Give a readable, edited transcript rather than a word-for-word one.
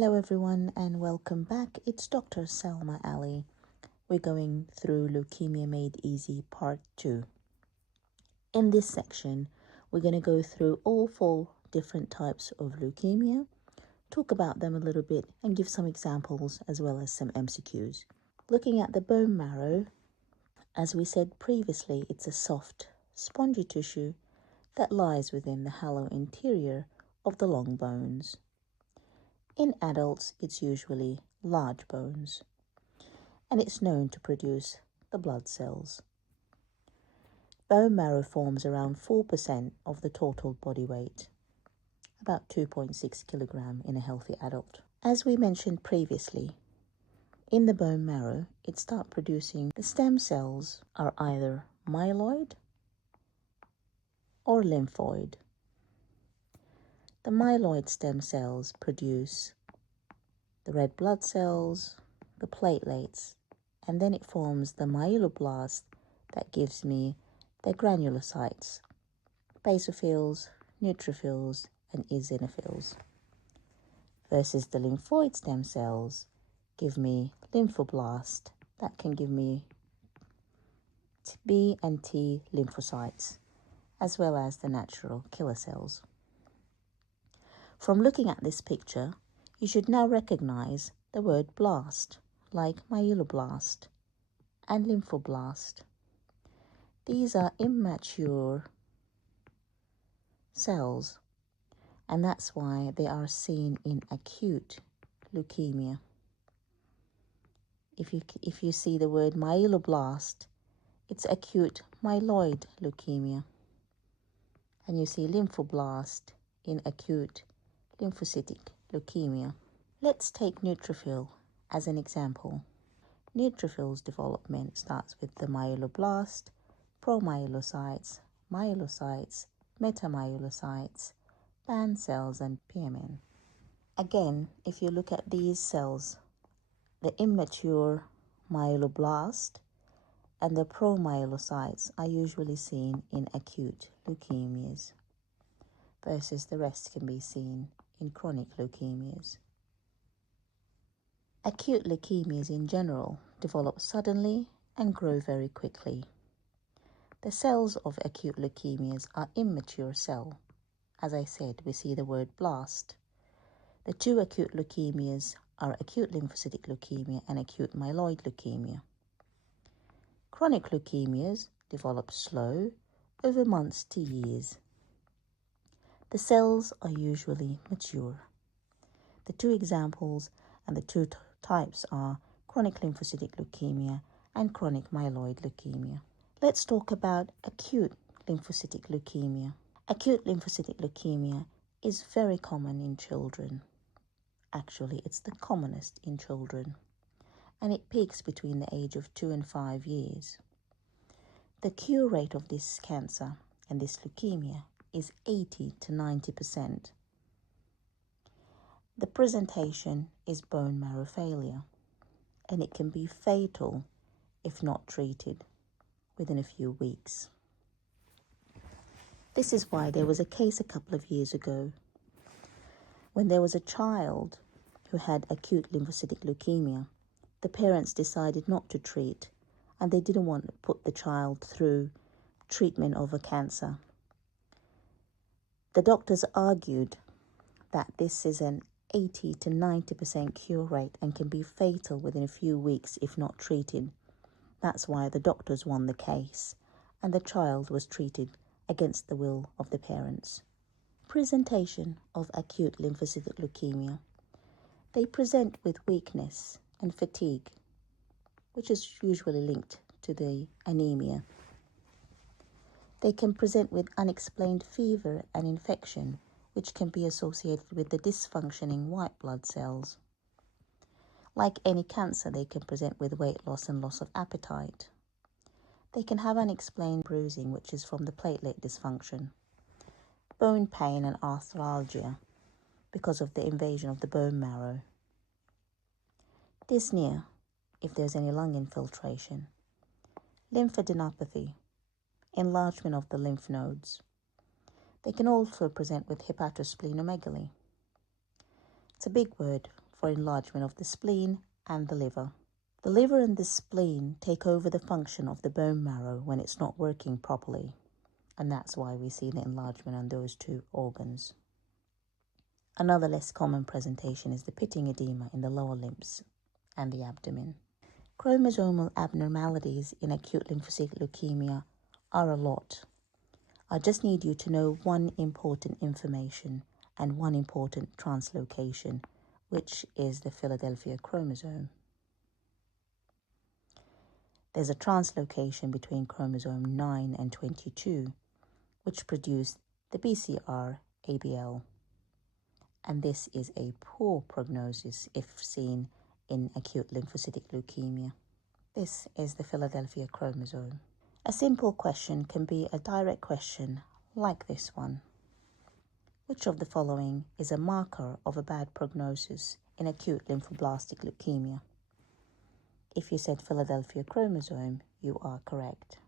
Hello everyone and welcome back. It's Dr. Salma Ali. We're going through Leukemia Made Easy Part 2. In this section, we're going to go through all 4 different types of leukemia, talk about them a little bit and give some examples as well as some MCQs. Looking at the bone marrow, as we said previously, it's a soft, spongy tissue that lies within the hollow interior of the long bones. In adults, it's usually large bones, and it's known to produce the blood cells. Bone marrow forms around 4% of the total body weight, about 2.6 kilogram in a healthy adult. As we mentioned previously, in the bone marrow, it starts producing the stem cells are either myeloid or lymphoid. The myeloid stem cells produce the red blood cells, the platelets, and then it forms the myeloblast that gives me the granulocytes, basophils, neutrophils, and eosinophils. Versus the lymphoid stem cells give me lymphoblast that can give me B and T lymphocytes, as well as the natural killer cells. From looking at this picture, you should now recognize the word blast, like myeloblast and lymphoblast. These are immature cells, and that's why they are seen in acute leukemia. If you see the word myeloblast, it's acute myeloid leukemia. And you see lymphoblast in acute lymphocytic leukemia. Let's take neutrophil as an example. Neutrophil's development starts with the myeloblast, promyelocytes, myelocytes, metamyelocytes, band cells, and PMN. Again, if you look at these cells, the immature myeloblast and the promyelocytes are usually seen in acute leukemias, versus the rest can be seen in chronic leukemias. Acute leukemias in general develop suddenly and grow very quickly. The cells of acute leukemias are immature cells. As I said, we see the word blast. The 2 acute leukemias are acute lymphocytic leukemia and acute myeloid leukemia. Chronic leukemias develop slow, over months to years. The cells are usually mature. The 2 examples and the 2 types are chronic lymphocytic leukemia and chronic myeloid leukemia. Let's talk about acute lymphocytic leukemia. Acute lymphocytic leukemia is very common in children. Actually, it's the commonest in children, and it peaks between the age of 2 and 5 years. The cure rate of this cancer and this leukemia is 80 to 90%. The presentation is bone marrow failure, and it can be fatal if not treated within a few weeks. This is why there was a case a couple of years ago when there was a child who had acute lymphocytic leukemia. The parents decided not to treat, and they didn't want to put the child through treatment of a cancer. The doctors argued that this is an 80 to 90% cure rate and can be fatal within a few weeks if not treated. That's why the doctors won the case, and the child was treated against the will of the parents. Presentation of acute lymphocytic leukemia. They present with weakness and fatigue, which is usually linked to the anemia. They can present with unexplained fever and infection, which can be associated with the dysfunctioning white blood cells. Like any cancer, they can present with weight loss and loss of appetite. They can have unexplained bruising, which is from the platelet dysfunction, bone pain and arthralgia because of the invasion of the bone marrow, dyspnea if there's any lung infiltration, lymphadenopathy, enlargement of the lymph nodes. They can also present with hepatosplenomegaly. It's a big word for enlargement of the spleen and the liver. The liver and the spleen take over the function of the bone marrow when it's not working properly, and that's why we see the enlargement on those two organs. Another less common presentation is the pitting edema in the lower limbs and the abdomen. Chromosomal abnormalities in acute lymphocytic leukemia are a lot. I just need you to know one important information and one important translocation, which is the Philadelphia chromosome. There's a translocation between chromosome 9 and 22, which produce the BCR-ABL. And this is a poor prognosis if seen in acute lymphocytic leukemia. This is the Philadelphia chromosome. A simple question can be a direct question like this one. Which of the following is a marker of a bad prognosis in acute lymphoblastic leukemia? If you said Philadelphia chromosome, you are correct.